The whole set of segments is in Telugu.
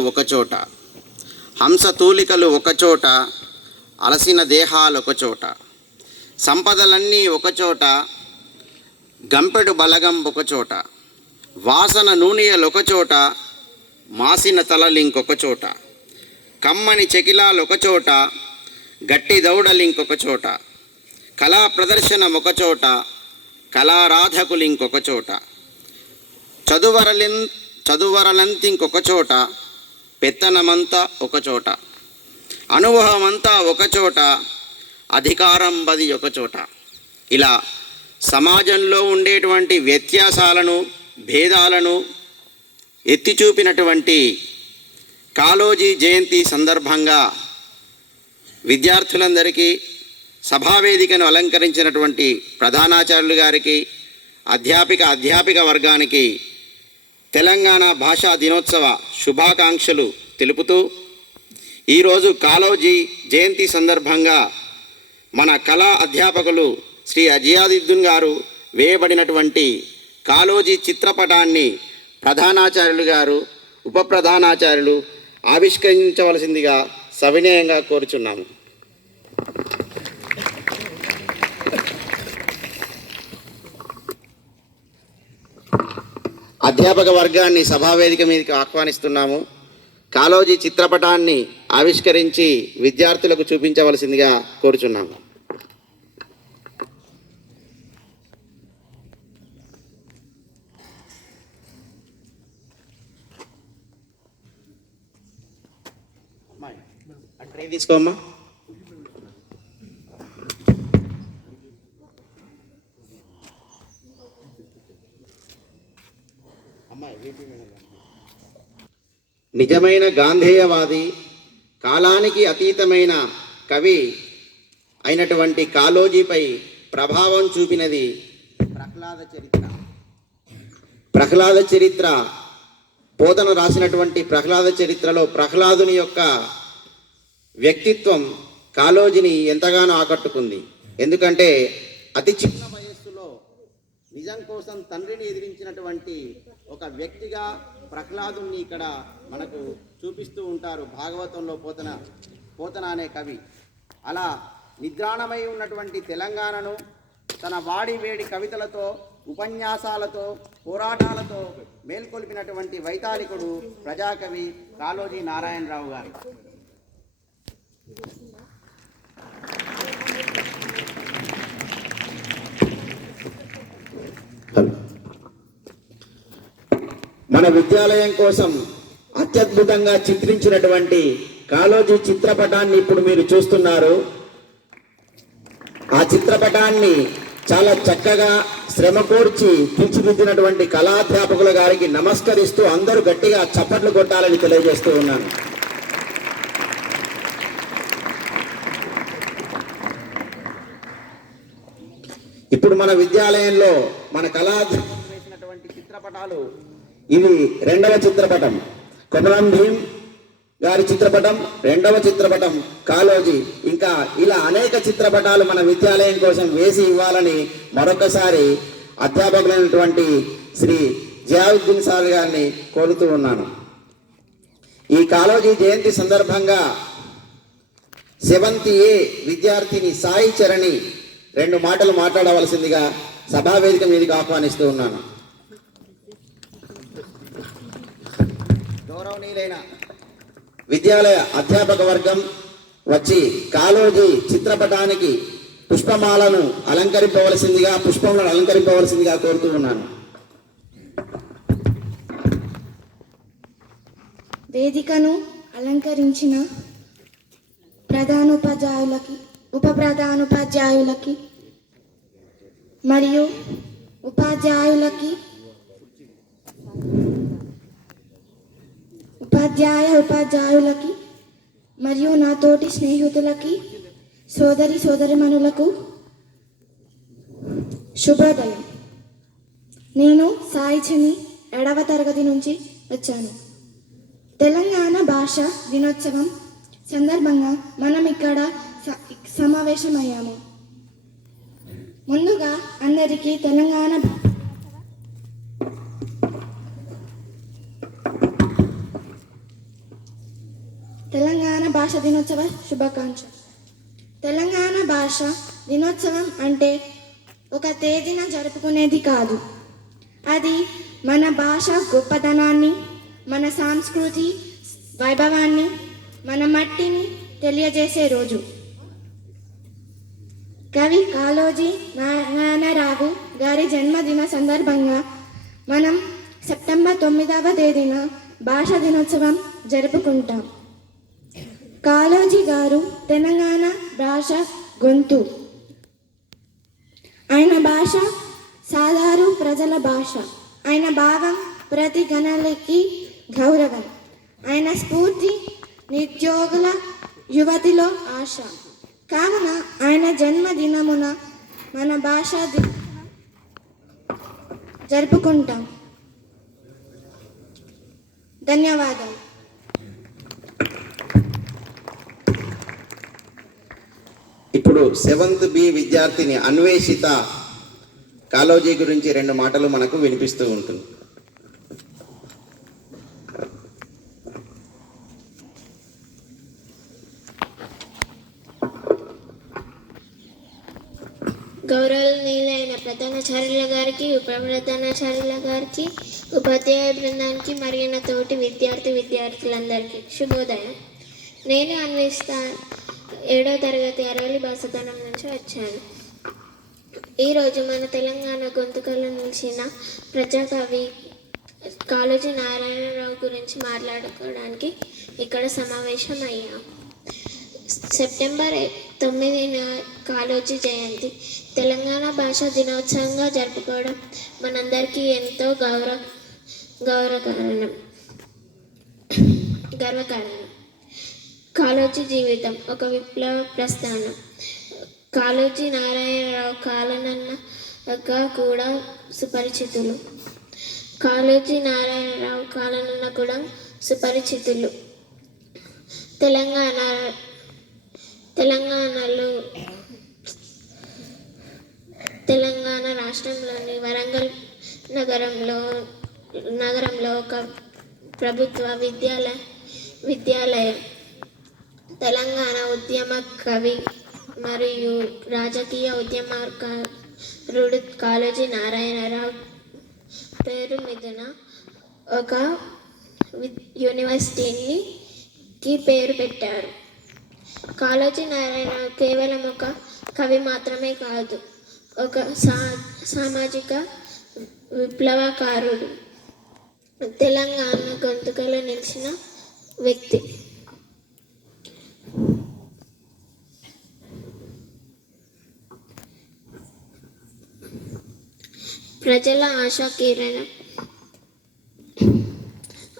ఒకచోట. హంసతూలికలు ఒకచోట అలసిన దేహాలు ఒకచోట. సంపదలన్నీ ఒకచోట గంపెడు బలగం ఒకచోట. వాసన నూనెలు ఒకచోట మాసిన తలలు ఇంకొక కమ్మని చెకిలాలు ఒకచోట గట్టి దౌడలు ఇంకొక కళా ప్రదర్శన ఒకచోట కళారాధకులు ఇంకొక చోట చదువరలిన్ చదువరలంతి చోట పెత్తనమంతా ఒకచోట అనుభవమంతా ఒకచోట అధికారం బది ఒకచోట. ఇలా సమాజంలో ఉండేటువంటి వ్యత్యాసాలను భేదాలను ఎత్తి చూపినటువంటి కాళోజీ జయంతి సందర్భంగా విద్యార్థులందరికీ సభావేదికను అలంకరించినటువంటి ప్రధానాచార్యులు గారికి అధ్యాపిక అధ్యాపిక వర్గానికి తెలంగాణ భాషా దినోత్సవ శుభాకాంక్షలు తెలుపుతూ ఈరోజు కాలోజీ జయంతి సందర్భంగా మన కళా అధ్యాపకులు శ్రీ అజియాదిద్దున్ గారు వేయబడినటువంటి కాళోజీ చిత్రపటాన్ని ప్రధానాచార్యులు గారు ఉప ప్రధానాచార్యులు ఆవిష్కరించవలసిందిగా సవినయంగా కోరుచున్నాము. అధ్యాపక వర్గాన్ని సభావేదిక మీదకి ఆహ్వానిస్తున్నాము. కాలోజీ చిత్రపటాన్ని ఆవిష్కరించి విద్యార్థులకు చూపించవలసిందిగా కోరుచున్నాము. తీసుకోమ్మా అమ్మాయి వీపీ మేడం గారు. నిజమైన గాంధేయవాది కాలానికి అతీతమైన కవి అయినటువంటి కాళోజీపై ప్రభావం చూపినది ప్రహ్లాద చరిత్ర. ప్రహ్లాద చరిత్ర పోతన రాసినటువంటి ప్రహ్లాద చరిత్రలో ప్రహ్లాదుని యొక్క వ్యక్తిత్వం కాలోజీని ఎంతగానో ఆకట్టుకుంది. ఎందుకంటే అతి చిన్న వయస్సులో నిజం కోసం తండ్రిని ఎదిరించినటువంటి ఒక వ్యక్తిగా ప్రహ్లాదుని ఇక్కడ మనకు చూపిస్తూ ఉంటారు భాగవతంలో పోతన పోతన అనే కవి. అలా నిద్రాణమై ఉన్నటువంటి తెలంగాణను తన వాడి వేడి కవితలతో ఉపన్యాసాలతో పోరాటాలతో మేల్కొల్పినటువంటి వైతాళికుడు ప్రజాకవి కాళోజీ నారాయణరావు గారు. మన విద్యాలయం కోసం అత్యద్భుతంగా చిత్రించినటువంటి కాళోజీ చిత్రపటాన్ని ఇప్పుడు మీరు చూస్తున్నారు. ఆ చిత్రపటాన్ని చాలా చక్కగా శ్రమకూర్చి తీర్చిదిద్దినటువంటి కళాధ్యాపకుల గారికి నమస్కరిస్తూ అందరూ గట్టిగా చప్పట్లు కొట్టాలని తెలియజేస్తూ ఉన్నాను. ఇప్పుడు మన విద్యాలయంలో మన కళా చిత్రపటాలు ఇది రెండవ చిత్రపటం. కొమరం భీం గారి చిత్రపటం రెండవ చిత్రపటం కాలోజీ ఇంకా ఇలా అనేక చిత్రపటాలు మన విద్యాలయం కోసం వేసి ఇవ్వాలని మరొకసారి అధ్యాపకులైనటువంటి శ్రీ జియావుద్దీన్ సార్ గారిని కోరుతూ ఉన్నాను. ఈ కాలోజీ జయంతి సందర్భంగా సెవెంత్ ఏ విద్యార్థిని సాయి చరణి రెండు మాటలు మాట్లాడవలసిందిగా సభావేదిక మీదకి ఆహ్వానిస్తూ ఉన్నాను. గౌరవనీయులైన విద్యాలయ అధ్యాపక వర్గం వచ్చి కాలోజీ చిత్రపటానికి పుష్పమాలను అలంకరింపవలసిందిగా పుష్పములను అలంకరింపవలసిందిగా కోరుతూ ఉన్నాను. వేదికను అలంకరించిన ప్రధానోపాధ్యాయులకి ఉప ప్రధానోపాధ్యాయులకి మరియు ఉపాధ్యాయులకి ఉపాధ్యాయ ఉపాధ్యాయులకి మరియు నా తోటి స్నేహితులకి సోదరి సోదరిమణులకు శుభోదయం. నేను సాయిచని ఏడవ తరగతి నుంచి వచ్చాను. తెలంగాణ భాష దినోత్సవం సందర్భంగా మనం ఇక్కడ స- సమావేశమయ్యాము. ముందుగా అందరికీ తెలంగాణ తెలంగాణ భాష దినోత్సవ శుభాకాంక్షలు. తెలంగాణ భాష దినోత్సవం అంటే ఒక తేదీన జరుపుకునేది కాదు. అది మన భాష గొప్పతనాన్ని మన సంస్కృతి వైభవాన్ని మన మట్టిని తెలియజేసే రోజు. కవి కాళోజీ నారాయణరావు గారి జన్మదిన సందర్భంగా మనం సెప్టెంబర్ తొమ్మిదవ తేదీన భాష దినోత్సవం జరుపుకుంటాం. కాళోజీ గారు తెలంగాణ భాష గొంతు. ఆయన భాష సాధారణ ప్రజల భాష. ఆయన భావం ప్రతి గణలకి గౌరవం. ఆయన స్ఫూర్తి నిరుద్యోగుల యువతిలో ఆశ. కావున ఆయన జన్మదినమున మన భాష జరుపుకుంటాం. ధన్యవాదాలు. ఇప్పుడు సెవెంత్ బి విద్యార్థిని అన్వేషిత కాలోజీ గురించి రెండు మాటలు మనకు వినిపిస్తూ ఉంటుంది. గౌరవనీయులైన ప్రధానాచార్యుల గారికి ఉప ప్రధానాచార్యుల గారికి ఉపాధ్యాయ బృందానికి మరియు నా తోటి విద్యార్థి విద్యార్థులందరికీ శుభోదయం. నేను అన్వేషిస్తా ఏడో తరగతి అరవలి బాసతనం నుంచి వచ్చాను ఈరోజు మన తెలంగాణ గొంతుకలు నిలిచిన ప్రజాకవి కాళోజీ నారాయణరావు గురించి మాట్లాడుకోవడానికి ఇక్కడ సమావేశం అయ్యాం సెప్టెంబర్ తొమ్మిదిన కాళోజీ జయంతి. తెలంగాణ భాష దినోత్సవంగా జరుపుకోవడం మనందరికీ ఎంతో గౌరవ గౌరవకారణం గర్వకారణం. కాళోజీ జీవితం ఒక విప్లవ ప్రస్థానం. కాళోజీ నారాయణరావు కాలనన్నగా కూడా సుపరిచితులు. కాళోజీ నారాయణరావు కాలనన్న కూడా సుపరిచితులు. తెలంగాణ తెలంగాణలో తెలంగాణ రాష్ట్రంలోని వరంగల్ నగరంలో నగరంలో ఒక ప్రభుత్వ విద్యాలయ విద్యాలయం. తెలంగాణ ఉద్యమ కవి మరియు రాజకీయ ఉద్యమకారుడు కాళోజీ నారాయణరావు పేరు మీదున ఒక యూనివర్సిటీకి యూనివర్సిటీని కి పేరు పెట్టారు. కాళోజీ నారాయణ కేవలం ఒక కవి మాత్రమే కాదు ఒక సా సామాజిక విప్లవకారుడు. తెలంగాణ గొంతుకలో నిలిచిన వ్యక్తి. ప్రజల ఆశా కిరణం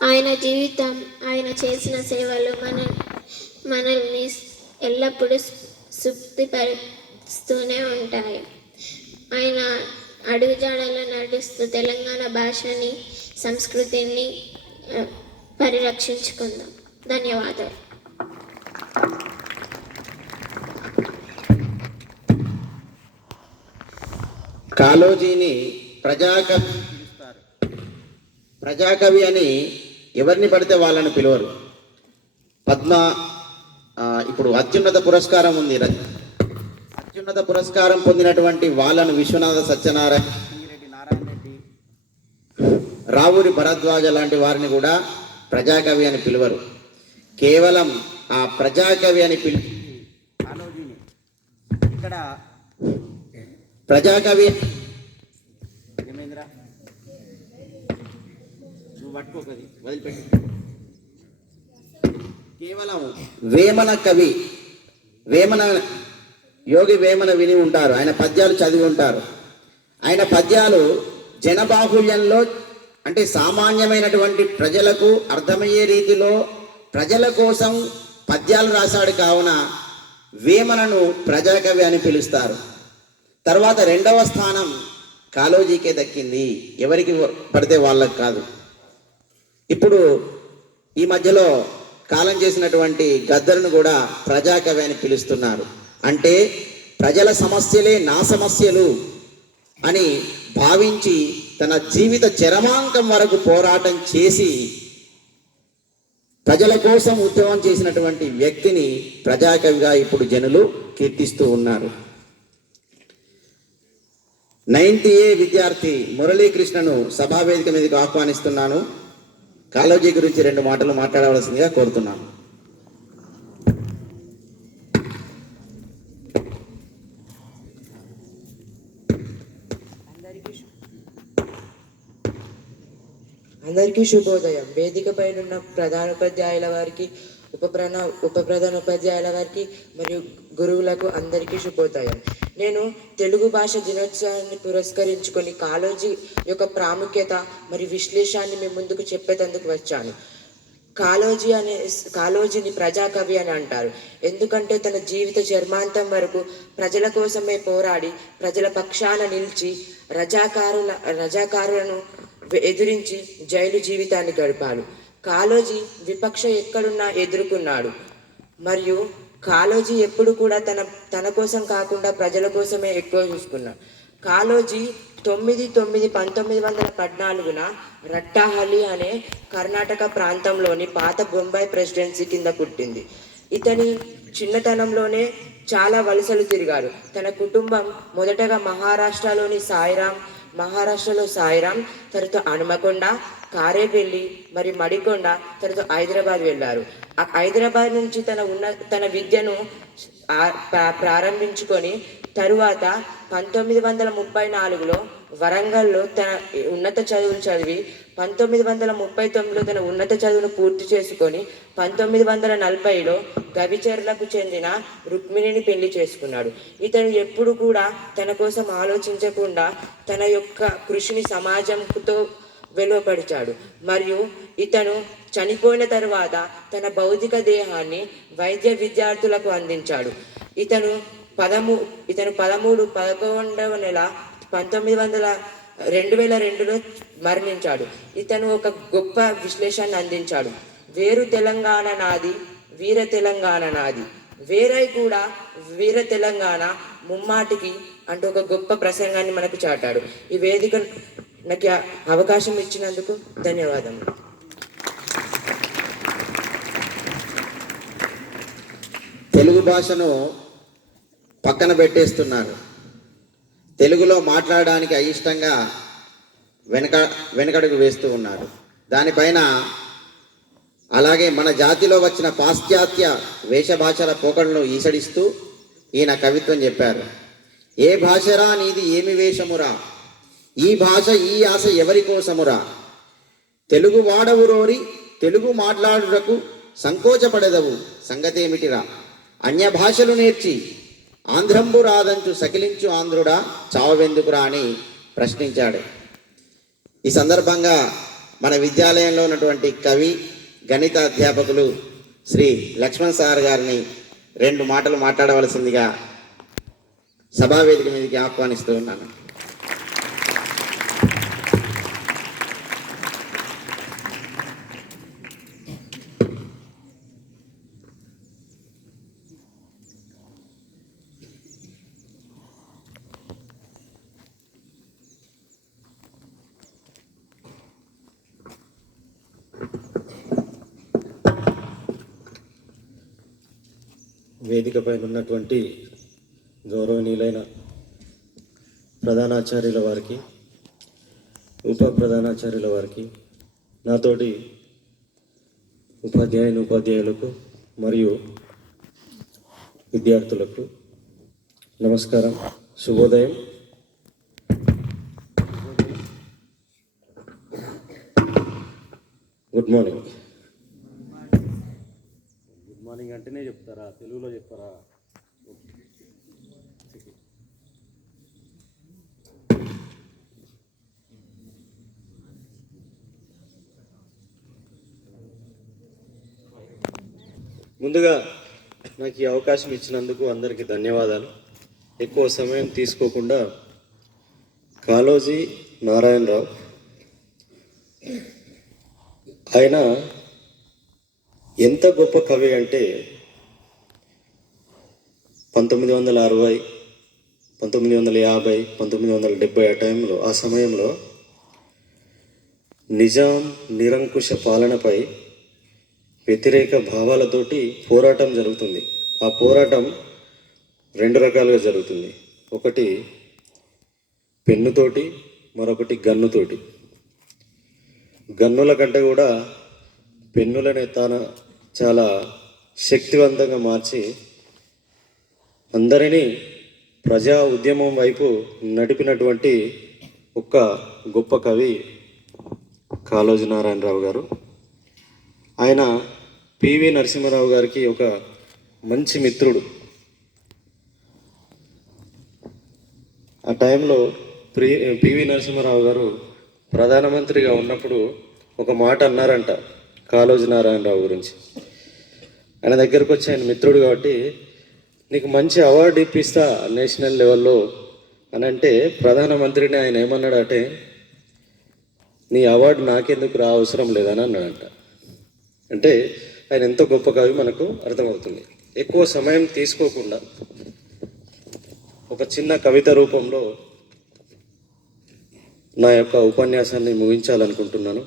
ఆయన జీవితం ఆయన చేసిన సేవలు మన మనల్ని ఎల్లప్పుడూ సుప్తిపరుస్తూనే ఉంటాయి. ఆయన అడుగుజాడలో నడుస్తూ తెలంగాణ భాషని సంస్కృతిని పరిరక్షించుకుందాం. ధన్యవాదాలు. కాలోజీని ప్రజాకవి పిలుస్తారు. ప్రజాకవి అని ఎవరిని పడితే వాళ్ళని పిలవరు. పద్మ ఇప్పుడు అత్యున్నత పురస్కారం ఉంది అత్యున్నత పురస్కారం పొందినటువంటి వాళ్ళను విశ్వనాథ సత్యనారాయణ సింగిరెడ్డి నారాయణ రెడ్డి రావూరి భరద్వాజ లాంటి వారిని కూడా ప్రజాకవి అని పిలువరు. కేవలం ఆ ప్రజాకవి అని పిలి ఇక్కడ ప్రజాకవి పట్టుకోకది వదిలిపెట్టి. కేవలం వేమన కవి వేమన యోగి వేమన విని ఉంటారు. ఆయన పద్యాలు చదివి ఉంటారు. ఆయన పద్యాలు జనబాహుళ్యంలో అంటే సామాన్యమైనటువంటి ప్రజలకు అర్థమయ్యే రీతిలో ప్రజల కోసం పద్యాలు రాశాడు కావున వేమనను ప్రజాకవి అని పిలుస్తారు. తర్వాత రెండవ స్థానం కాలోజీకే దక్కింది. ఎవరికి పడితే వాళ్ళకి కాదు. ఇప్పుడు ఈ మధ్యలో కాలం చేసినటువంటి గద్దరును కూడా ప్రజాకవి అని పిలుస్తున్నారు. అంటే ప్రజల సమస్యలే నా సమస్యలు అని భావించి తన జీవిత చరమాంకం వరకు పోరాటం చేసి ప్రజల కోసం ఉద్యమం చేసినటువంటి వ్యక్తిని ప్రజాకవిగా ఇప్పుడు జనులు కీర్తిస్తూ ఉన్నారు. నైన్త్ ఏ విద్యార్థి మురళీకృష్ణను సభావేదిక మీదకి ఆహ్వానిస్తున్నాను. కాలోజీ గురించి రెండు మాటలు మాట్లాడవలసిందిగా కోరుతున్నాను. అందరికీ శుభోదయం. వేదికపై ఉన్న ప్రధానోపాధ్యాయుల వారికి ఉప ఉపప్రధాన ఉపాధ్యాయుల వారికి మరియు గురువులకు అందరికీ శుభోదయం. నేను తెలుగు భాష దినోత్సవాన్ని పురస్కరించుకొని కాలోజీ యొక్క ప్రాముఖ్యత మరియు విశ్లేషాన్ని మీ ముందుకు చెప్పేటందుకు వచ్చాను. కాలోజీ అనే కాలోజీని ప్రజాకవి అని అంటారు. ఎందుకంటే తన జీవిత చర్మాంతం వరకు ప్రజల కోసమే పోరాడి ప్రజల పక్షాన నిలిచి రజాకారుల రజాకారులను ఎదిరించి జైలు జీవితాన్ని గడిపాడు. కాలోజీ విపక్ష ఎక్కడున్నా ఎదుర్కొన్నాడు. మరియు కాలోజీ ఎప్పుడు కూడా తన తన కోసం కాకుండా ప్రజల కోసమే ఎక్కువ చూసుకున్నాడు కాలోజీ తొమ్మిది తొమ్మిది పంతొమ్మిది వందల పద్నాలుగున రట్టాహల్లి అనే కర్ణాటక ప్రాంతంలోని పాత బొంబాయి ప్రెసిడెన్సీ కింద పుట్టింది. ఇతని చిన్నతనంలోనే చాలా వలసలు తిరిగారు తన కుటుంబం మొదటగా మహారాష్ట్రలోని సాయిరామ్ మహారాష్ట్రలో సాయిరాం తర్వాత హనుమకొండ కారేపల్లి మరి మడికొండ తర్వాత హైదరాబాద్ వెళ్ళారు. ఆ హైదరాబాద్ నుంచి తన ఉన్న తన విద్యను ప్రారంభించుకొని తరువాత పంతొమ్మిది వందల ముప్పై నాలుగులో వరంగల్లో తన ఉన్నత చదువులు చదివి పంతొమ్మిది వందల ముప్పై తొమ్మిదిలో తన ఉన్నత చదువును పూర్తి చేసుకొని పంతొమ్మిది వందల నలభైలో గవిచర్లకు చెందిన రుక్మిణిని పెళ్ళి చేసుకున్నాడు. ఇతను ఎప్పుడు కూడా తన కోసం ఆలోచించకుండా తన యొక్క కృషిని సమాజంతో వెలువపరిచాడు. మరియు ఇతను చనిపోయిన తరువాత తన భౌతిక దేహాన్ని వైద్య విద్యార్థులకు అందించాడు. ఇతను పదమూ ఇతను పదమూడు పదకొండవ నెల పంతొమ్మిది వందల రెండు వేల రెండులో మరణించాడు. ఇతను ఒక గొప్ప విశ్లేషణ అందించాడు. వేరు తెలంగాణ నాది వీర తెలంగాణ నాది. వేరై కూడా వీర తెలంగాణ ముమ్మాటికి అంటూ ఒక గొప్ప ప్రసంగాన్ని మనకు చాటాడు. ఈ వేదిక నాకు అవకాశం ఇచ్చినందుకు ధన్యవాదములు. తెలుగు భాషను పక్కన పెట్టేస్తున్నారు తెలుగులో మాట్లాడడానికి అయిష్టంగా వెనక వెనకడుగు వేస్తూ ఉన్నారు దానిపైన అలాగే మన జాతిలో వచ్చిన పాశ్చాత్య వేషభాషల పోకడలను ఈసడిస్తూ ఈయన కవిత్వం చెప్పారు. ఏ భాషరా నీది ఏమి వేషమురా? ఈ భాష ఈ ఆశ ఎవరి కోసమురా? తెలుగు వాడవురోరి తెలుగు మాట్లాడుటకు సంకోచపడదవు. సంగతేమిటిరా? అన్య భాషలు నేర్చి ఆంధ్రంబు రాదంచు సకిలించు ఆంధ్రుడా చావెందుకురా అని ప్రశ్నించాడు. ఈ సందర్భంగా మన విద్యాలయంలో ఉన్నటువంటి కవి గణిత అధ్యాపకులు శ్రీ లక్ష్మణ్ సార్ గారిని రెండు మాటలు మాట్లాడవలసిందిగా సభావేదిక మీదకి ఆహ్వానిస్తూ ఉన్నాను. వేదిక పైన ఉన్నటువంటి గౌరవనీయులైన ప్రధానాచార్యుల వారికి ఉప ప్రధానాచార్యుల వారికి నాతోటి ఉపాధ్యాయుని ఉపాధ్యాయులకు మరియు విద్యార్థులకు నమస్కారం. శుభోదయం. Good morning. వెంటనే చెప్తారా? తెలుగులో చెప్తారా ముందుగా నాకు ఈ అవకాశం ఇచ్చినందుకు అందరికీ ధన్యవాదాలు. ఎక్కువ సమయం తీసుకోకుండా కాళోజీ నారాయణరావు. ఆయన ఎంత గొప్ప కవి అంటే పంతొమ్మిది వందల అరవై పంతొమ్మిది వందల యాభై పంతొమ్మిది వందల డెబ్బై ఆ టైంలో ఆ సమయంలో నిజాం నిరంకుశ పాలనపై వ్యతిరేక భావాలతోటి పోరాటం జరుగుతుంది. ఆ పోరాటం రెండు రకాలుగా జరుగుతుంది. ఒకటి పెన్నుతోటి మరొకటి గన్నుతోటి. గన్నుల కంటే కూడా పెన్నులనే తాను చాలా శక్తివంతంగా మార్చి అందరినీ ప్రజా ఉద్యమం వైపు నడిపినటువంటి ఒక గొప్ప కవి కాళోజీ నారాయణరావు గారు. ఆయన పివి నరసింహారావు గారికి ఒక మంచి మిత్రుడు. ఆ టైంలో ప్రి పివి నరసింహారావు గారు ప్రధానమంత్రిగా ఉన్నప్పుడు ఒక మాట అన్నారంట కాళోజీ నారాయణరావు గురించి. ఆయన దగ్గరకు వచ్చి ఆయన మిత్రుడు కాబట్టి నీకు మంచి అవార్డు ఇప్పిస్తా నేషనల్ లెవెల్లో అని అంటే ప్రధానమంత్రిని ఆయన ఏమన్నాడంటే నీ అవార్డు నాకెందుకు రా అవసరం లేదని అన్నాడంట. అంటే ఆయన ఎంతో గొప్ప కవి మనకు అర్థమవుతుంది. ఎక్కువ సమయం తీసుకోకుండా ఒక చిన్న కవిత రూపంలో నా యొక్క ఉపన్యాసాన్ని ముగించాలనుకుంటున్నాను.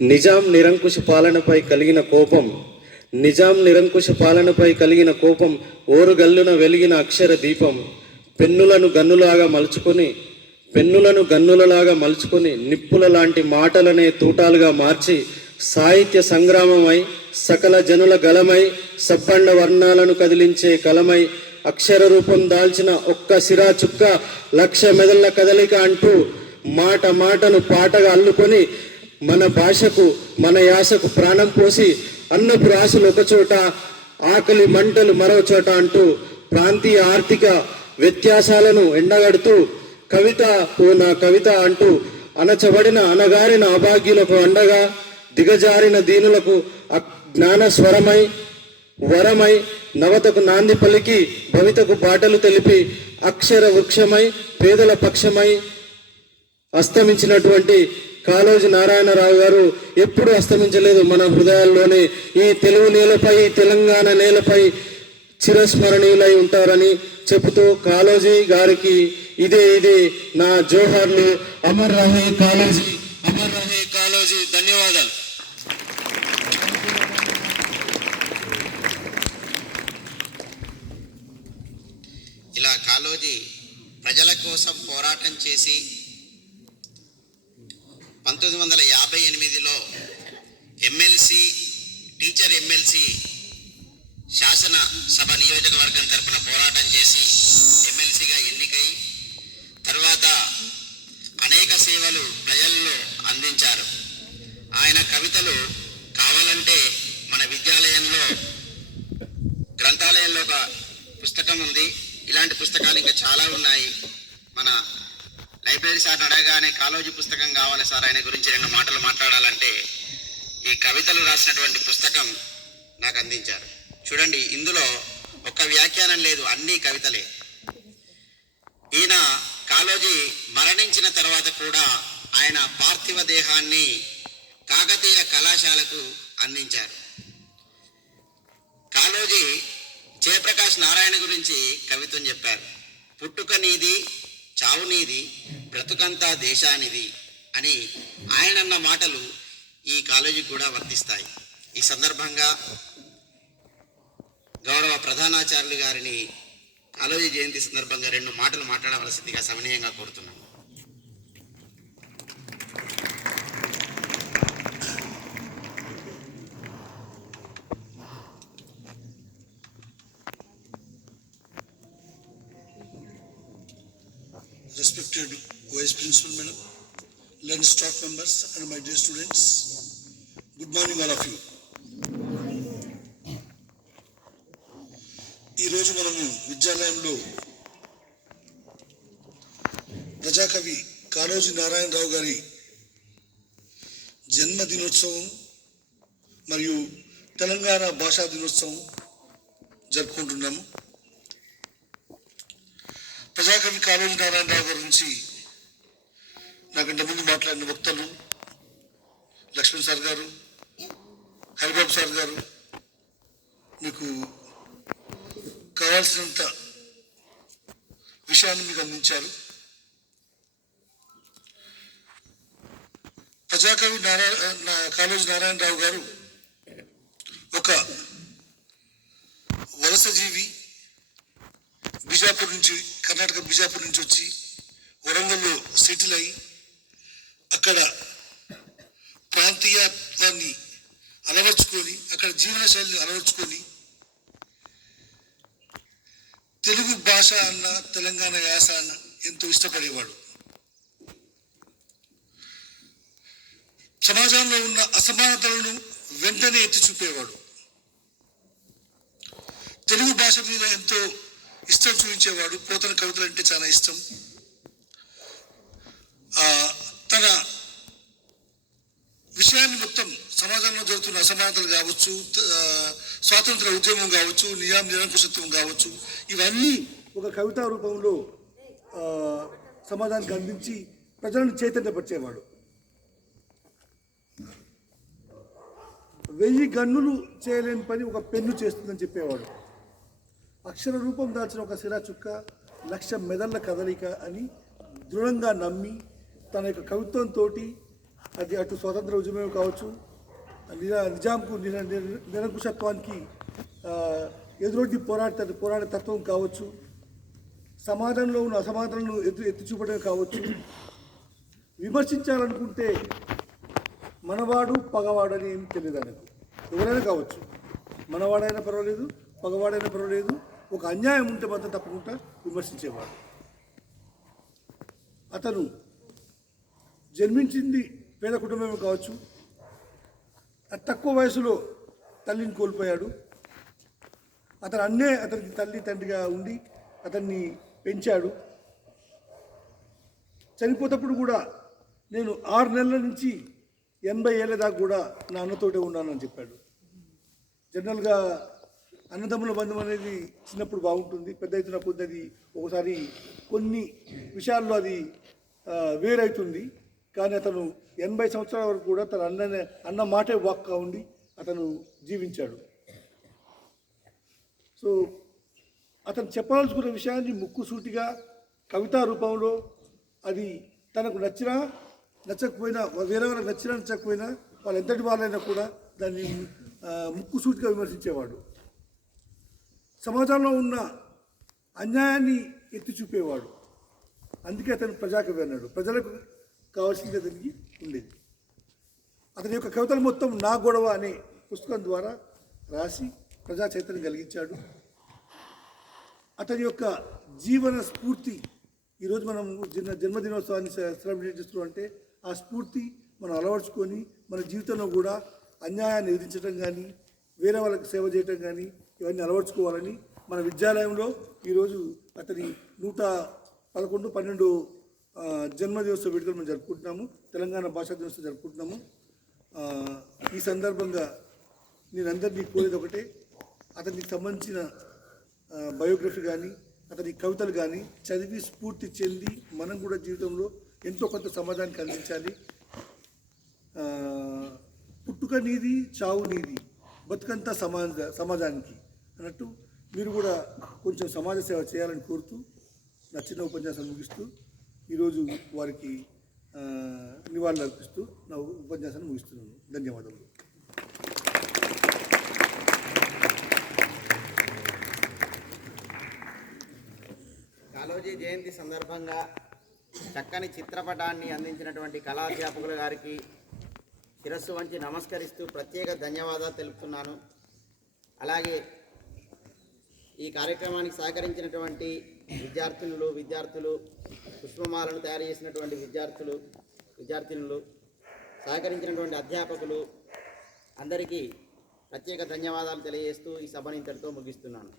నిజాం నిరంకుశ పాలనపై కలిగిన కోపం నిజాం నిరంకుశ పాలనపై కలిగిన కోపం ఓరుగల్లున వెలిగిన అక్షర దీపం పెన్నులను గన్నులాగా మలుచుకొని పెన్నులను గన్నులలాగా మలుచుకొని నిప్పుల లాంటి మాటలనే తూటాలుగా మార్చి సాహిత్య సంగ్రామమై సకల జనుల గలమై సబ్బండ వర్ణాలను కదిలించే కలమై అక్షర రూపం దాల్చిన ఒక్క సిరా చుక్క లక్ష మెదళ్ళ కదలిక అంటూ మాట మాటను పాటగా అల్లుకొని మన భాషకు మన యాసకు ప్రాణం పోసి అన్నపు రాసులు ఒకచోట ఆకలి మంటలు మరో చోట అంటూ ప్రాంతీయ ఆర్థిక వ్యత్యాసాలను ఎండగడుతూ కవిత ఓ నా కవిత అంటూ అణచబడిన అనగారిన అభాగ్యులకు అండగా దిగజారిన దీనులకు జ్ఞాన స్వరమై వరమై నవతకు నాంది పలికి భవితకు బాటలు తెలిపి అక్షర వృక్షమై పేదల పక్షమై అస్తమించినటువంటి కాళోజీ నారాయణరావు గారు ఎప్పుడు అస్తమించలేదు మన హృదయాల్లోనే. ఈ తెలుగు నేలపై తెలంగాణ నేలపై చిరస్మరణీయులై ఉంటారని చెబుతూ కాళోజీ గారికి ఇదే ఇదే నా జోహార్లు. అమర్ రహే కాళోజీ అమర్ రహే కాళోజీ. ధన్యవాదాలు. ఇలా కాళోజీ ప్రజల కోసం పోరాటం చేసి పంతొమ్మిది వందల యాభై ఎనిమిదిలో ఎమ్మెల్సీ టీచర్ ఎమ్మెల్సీ శాసన సభ నియోజకవర్గం తరపున పోరాటం చేసి ఎమ్మెల్సీగా ఎన్నికై తర్వాత అనేక సేవలు ప్రజల్లో అందించారు. ఆయన కవితలు కావాలంటే మన విద్యాలయంలో గ్రంథాలయంలో ఒక పుస్తకం ఉంది. ఇలాంటి పుస్తకాలు ఇంకా చాలా ఉన్నాయి మన లైబ్రరీ సార్ అడగగానే కాలోజీ పుస్తకం కావాలి సార్ ఆయన గురించి రెండు మాటలు మాట్లాడాలంటే ఈ కవితలు రాసినటువంటి పుస్తకం నాకు అందించారు. చూడండి ఇందులో ఒక్క వ్యాఖ్యానం లేదు అన్ని కవితలే. ఈయన కాలోజీ మరణించిన తర్వాత కూడా ఆయన పార్థివ దేహాన్ని కాకతీయ కళాశాలకు అందించారు. కాలోజీ జయప్రకాష్ నారాయణ గురించి కవిత్వం చెప్పారు. పుట్టుక నీది చావు నీది బ్రతుకంతా దేశానిది అని ఆయనన్న మాటలు ఈ కాలేజీకి కూడా వర్తిస్తాయి. ఈ సందర్భంగా గౌరవ ప్రధానాచార్యులు గారిని కాలేజీ జయంతి సందర్భంగా రెండు మాటలు మాట్లాడవలసిందిగా సమనీయంగా కోరుతున్నాను. Respected Vice Principal Madam, learned staff members and my dear students, good morning all of you. ఈరోజు మనము విద్యాలయంలో ప్రజాకవి కాళోజీ నారాయణరావు గారి జన్మదినోత్సవం మరియు తెలంగాణ భాషా దినోత్సవం జరుపుకుంటున్నాము ప్రజాకవి కాళోజీ నారాయణరావు గురించి నాకంటే ముందు మాట్లాడిన వక్తలు లక్ష్మణ్ సార్ గారు హరిబాబు సార్ గారు మీకు కావాల్సినంత విషయాన్ని మీకు అందించారు. ప్రజాకవి నారాయణ కాలేజీ నారాయణరావు గారు ఒక వలసజీవి బీజాపూర్ బిజాపూర్ నుంచి కర్ణాటక బీజాపూర్ నుంచి వచ్చి వరంగల్లో సెటిల్ అయి అక్కడ ప్రాంతీయత్వాన్ని అలవర్చుకొని అక్కడ జీవన శైలిని అలవర్చుకొని తెలుగు భాష అన్న తెలంగాణ యాస అన్న ఎంతో ఇష్టపడేవాడు. సమాజంలో ఉన్న అసమానతలను వెంటనే ఎత్తి చూపేవాడు. తెలుగు భాష మీద ఎంతో ఇష్టం చూపించేవాడు. పోతన కవితలు అంటే చాలా ఇష్టం. తన విషయాన్ని మొత్తం సమాజంలో జరుగుతున్న అసమానతలు కావచ్చు స్వాతంత్ర ఉద్యమం కావచ్చు నిజాం నిరంకుశత్వం కావచ్చు ఇవన్నీ ఒక కవితా రూపంలో సమాజానికి అందించి ప్రజలను చైతన్యపరిచేవాడు. వెయ్యి గన్నులు చేయలేని పని ఒక పెన్ను చేస్తుందని చెప్పేవాడు. అక్షర రూపం దాల్చిన ఒక సిరా చుక్క లక్ష మెదళ్ళ కదలిక అని దృఢంగా నమ్మి తన యొక్క కవిత్వంతో అది అటు స్వాతంత్ర ఉద్యమం కావచ్చు నిజా నిజాంకు నిరంకుశత్వానికి ఎదురొడ్డి పోరాట పోరాడే తత్వం కావచ్చు సమాజంలో ఉన్న అసమాధానాలను ఎత్తు ఎత్తి చూపడం కావచ్చు. విమర్శించాలనుకుంటే మనవాడు పగవాడు అని ఏం తెలియదు ఆయనకు. ఎవరైనా కావచ్చు. మనవాడైనా పర్వాలేదు పగవాడైనా పర్వాలేదు ఒక అన్యాయం ఉంటే మాత్రం తప్పకుండా విమర్శించేవాడు. అతను జన్మించింది పేద కుటుంబమే కావచ్చు అతి తక్కువ వయసులో తల్లిని కోల్పోయాడు. అతను అన్నే అతనికి తల్లి తండ్రిగా ఉండి అతన్ని పెంచాడు. చనిపోతప్పుడు కూడా నేను ఆరు నెలల నుంచి ఎనభై ఏళ్ళ దాకా కూడా నా అన్నతోటే ఉన్నానని చెప్పాడు. జనరల్గా అన్నదమ్ముల బంధం అనేది చిన్నప్పుడు బాగుంటుంది పెద్ద అవుతున్న కొద్ది అది ఒకసారి కొన్ని విషయాల్లో అది వేరవుతుంది కానీ అతను ఎనభై సంవత్సరాల వరకు కూడా తన అన్న అన్న మాటే వాక్గా ఉండి అతను జీవించాడు. సో అతను చెప్పాల్సుకున్న విషయాన్ని ముక్కుసూటిగా కవితా రూపంలో అది తనకు నచ్చినా నచ్చకపోయినా వేరే వాళ్ళకి నచ్చినా నచ్చకపోయినా వాళ్ళు ఎంతటి వాళ్ళైనా కూడా దాన్ని ముక్కు ముక్కుసూటిగా విమర్శించేవాడు. సమాజంలో ఉన్న అన్యాయాన్ని ఎత్తి చూపేవాడు. అందుకే అతను ప్రజాకవి అన్నాడు. ప్రజలకు కావాల్సింది అతనికి ఉండేది. అతని యొక్క కవితలు మొత్తం నా గొడవ అనే పుస్తకం ద్వారా రాసి ప్రజా చైతన్యం కలిగించాడు. అతని యొక్క జీవన స్ఫూర్తి ఈరోజు మనం జన్మ జన్మదినోత్సవాన్ని సెలబ్రేట్ చేస్తున్నాం అంటే ఆ స్ఫూర్తి మనం అలవర్చుకొని మన జీవితంలో కూడా అన్యాయాన్ని ఎదిరించడం కానీ వేరే వాళ్ళకి సేవ చేయటం కానీ ఇవన్నీ అలవర్చుకోవాలని మన విద్యాలయంలో ఈరోజు అతని నూట పదకొండు పన్నెండు జన్మదినోత్సవ వేడుకలు మనం జరుపుకుంటున్నాము. తెలంగాణ భాషా దినోత్సవం జరుపుకుంటున్నాము. ఈ సందర్భంగా నేను అందరినీ కోరేది ఒకటే అతనికి సంబంధించిన బయోగ్రఫీ కానీ అతని కవితలు కానీ చదివి స్ఫూర్తి చెంది మనం కూడా జీవితంలో ఎంతో కొంత సమాజానికి అందించాలి. పుట్టుక నీది చావు నీది బతుకంతా సమాజ సమాజానికి. అన్నట్టు మీరు కూడా కొంచెం సమాజ సేవ చేయాలని కోరుతూ నా చిన్న ఉపన్యాసం ముగిస్తూ ఈరోజు వారికి నివాళులు అర్పిస్తూ నా ఉపన్యాసాన్ని ముగిస్తున్నాను. ధన్యవాదములు. కాళోజీ జయంతి సందర్భంగా చక్కని చిత్రపటాన్ని అందించినటువంటి కళాధ్యాపకుల గారికి శిరస్సు వంచి నమస్కరిస్తూ ప్రత్యేక ధన్యవాదాలు తెలుపుతున్నాను. అలాగే ఈ కార్యక్రమానికి సహకరించినటువంటి విద్యార్థినులు విద్యార్థులు పుష్పమాలను తయారు చేసినటువంటి విద్యార్థులు విద్యార్థినులు సహకరించినటువంటి అధ్యాపకులు అందరికీ ప్రత్యేక ధన్యవాదాలు తెలియజేస్తూ ఈ సభను ఇంతటితో ముగిస్తున్నాను.